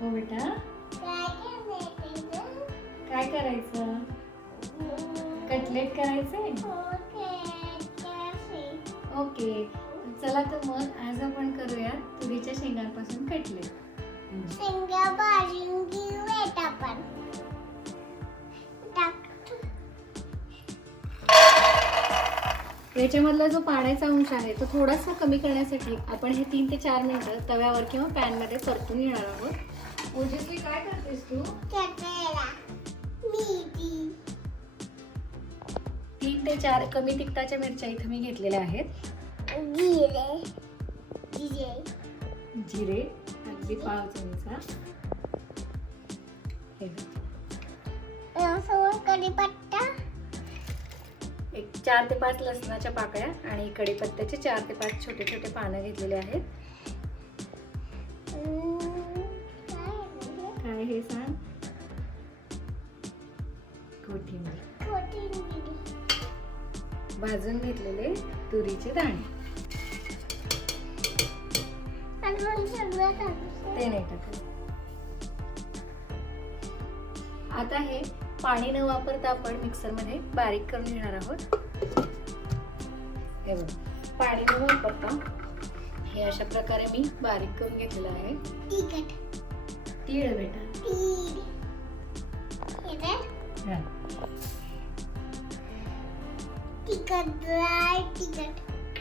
हो बेटा. काय करायचं? कटलेट करायचंय? ओके चला तर मग आज आपण करूया तुरीच्या शेंगांपासून कटलेट शेंगा भाजून घेऊयात आपण टाक याच्यामधला जो पाण्याचा अंश आहे तो थोडासा कमी करण्यासाठी आपण हे तीन ते चार मिनटं तव्यावर किंवा पॅनमध्ये परतून घेणार आहोत. ओजस्वी काय करतेस तू? तीन ते चार कमी तिखटाच्या मिरच्या इथं मी घेतलेल्या आहेत. जिरे जिरे. जिरे अगदी पाव चमचा. हे बघ. कढीपत्ता. एक चार ते पाच लसणाच्या पाकळ्या आणि कढीपत्त्याचे चार ते पाच छोटे छोटे पानं घेतलेले आहेत. हम्म, आहे हे? सांग. कोथिंबीर. भाजून घेतलेले तुरीचे दाणे. ते नाही टाकायचं आता हे पाणी न वापरता आपण मिक्सरमध्ये बारीक करून घेणार आहोत. हे बघ पाणी न वापरता हे अशा प्रकारे मी बारीक करून घेतलेलं आहे. तीळ बेटा. तीळ. काय? तिखट ड्राय तिखट.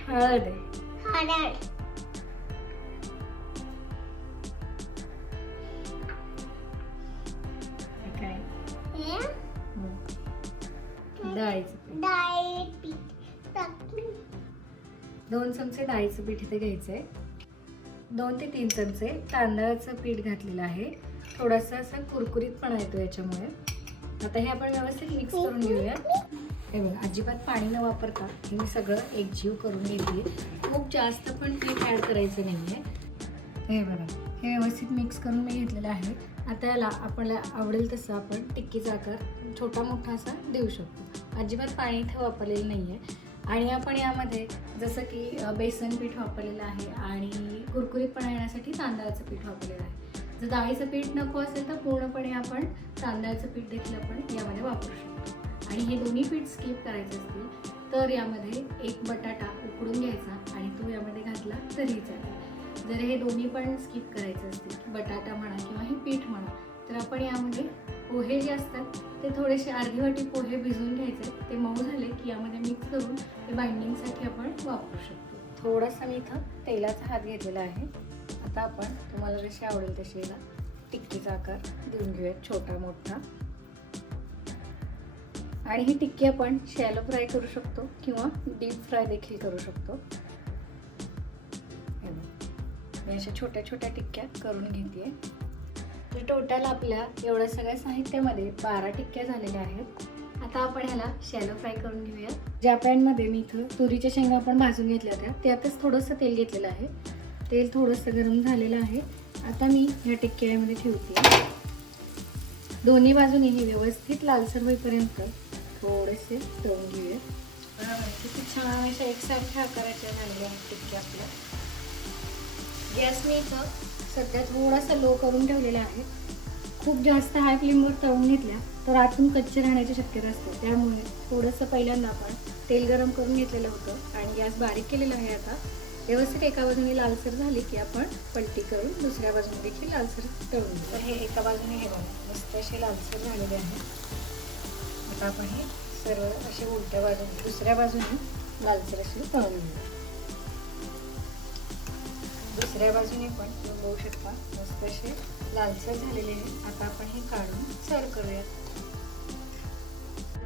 हळद. आहे हळद काय. डाळीचं पीठ. डाळ पीठ. टाकून दोन चमचे डाळीचं पीठ इथे घ्यायचंय. दोन ते तीन चमचे तांदळाचं पीठ घातलेलं आहे. थोडासा असा कुरकुरीतपणा येतो याच्यामुळे. आता हे आपण व्यवस्थित मिक्स करून घेऊया. हे बघा अजिबात पाणी न वापरता हे मी सगळं एकजीव करून घेतली. खूप जास्त पण पीठ ॲड करायचं नाही आहे हे बघा हे व्यवस्थित मिक्स करून मी घेतलेलं आहे. आता याला आपल्याला आवडेल तसं आपण टिक्कीचा आकार छोटा मोठा असा देऊ शकतो. अजिबात पाणी इथे वापरलेलं नाही आहे आणि आपण यामध्ये जसं की बेसन पीठ वापरलेलं आहे आणि कुरकुरीतपणा येण्यासाठी तांदळाचं पीठ वापरलेलं आहे. जर डाळीचं पीठ नको असेल तर पूर्णपणे आपण तांदळाचं पीठ देखील आपण यामध्ये वापरू शकतो. आणि हे दोन्ही पीठ स्किप करायचे असतील तर यामध्ये एक बटाटा उकडून घ्यायचा आणि तो यामध्ये घातला तरी चालेल. जर हे दोन्ही पण स्किप करायचे असतील बटाटा म्हणा किंवा हे पीठ म्हणा तर आपण यामध्ये पोहे जे असतात ते थोडेसे अर्धी वाटी पोहे भिजवून घ्यायचे ते मऊ झाले की यामध्ये मिक्स करून ते बाइंडिंगसाठी आपण वापरू शकतो. थोडासा मी इथं तेलाचा हात घेतलेला आहे. आता आपण तुम्हाला जशी आवडेल तशी याला टिक्कीचा आकार देऊन घेऊयात छोटा मोठा. आणि ही टिक्की आपण शॅलो फ्राय करू शकतो किंवा डीप फ्राय देखील करू शकतो. मी अशा छोट्या छोट्या टिक्क्या करून घेते तर टोटल आपल्या एवढ्या सगळ्या साहित्यामध्ये बारा टिक्क्या झालेल्या आहेत. आता आपण ह्याला शॅलो फ्राय करून घेऊया. ज्या पॅनमध्ये मी इथं तुरीच्या शेंगा आपण भाजून घेतल्या होत्या त्यातच थोडंसं तेल घेतलेलं आहे. तेल थोडंसं गरम झालेलं आहे. आता मी ह्या टिक्क्या यामध्ये ठेवते. दोन्ही बाजूनी हे व्यवस्थित लालसर होईपर्यंत थोडेसे तळून घेऊया. किती छान अशा एकसारख्या आकाराच्या झालेल्या आहेत टिक्क्या आपल्या. गॅस मी इथं सध्या थोडासा लो करून ठेवलेला आहे. खूप जास्त हाय फ्लेमवर तळून घेतल्या तर आतून कच्चे राहण्याची शक्यता असते. त्यामुळे थोडंसं पहिल्यांदा आपण तेल गरम करून घेतलेलं होतं आणि गॅस बारीक केलेला आहे आता. व्यवस्थित एका बाजूने लालसर झाली की आपण पलटी करून दुसऱ्या बाजूने देखील लालसर तळून तर हे एका बाजूने हे बघा मस्त असे लालसर झालेले आहे. आता आपण हे सर्व असे उलट्या बाजूने दुसऱ्या बाजूने लालसर असे तळून घेऊ. दुसऱ्या बाजूने पण तुम्ही बघू शकता. मस्त असे लालसर झालेले आहे आता आपण हे काढून सर्व करूया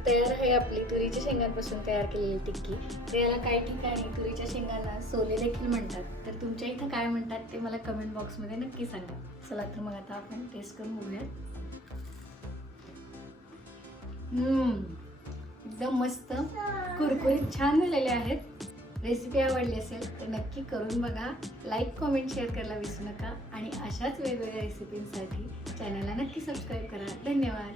तयार आहे आपली तुरीच्या शेंगांपासून तयार केलेली टिक्की. तर याला काही ठिकाणी तुरीच्या शेंगांना सोले देखील म्हणतात. तर तुमच्या इथं काय म्हणतात ते मला कमेंट बॉक्समध्ये नक्की सांगा. चला तर मग आता आपण टेस्ट करून बघूया हम्म, एकदम मस्त. कुरकुरीत छान झालेले आहेत. रेसिपी आवडली असेल तर नक्की करून बघा. लाईक कॉमेंट शेअर करायला विसरू नका. आणि अशाच वेगवेगळ्या रेसिपींसाठी चॅनलला नक्की सबस्क्राईब करा. धन्यवाद.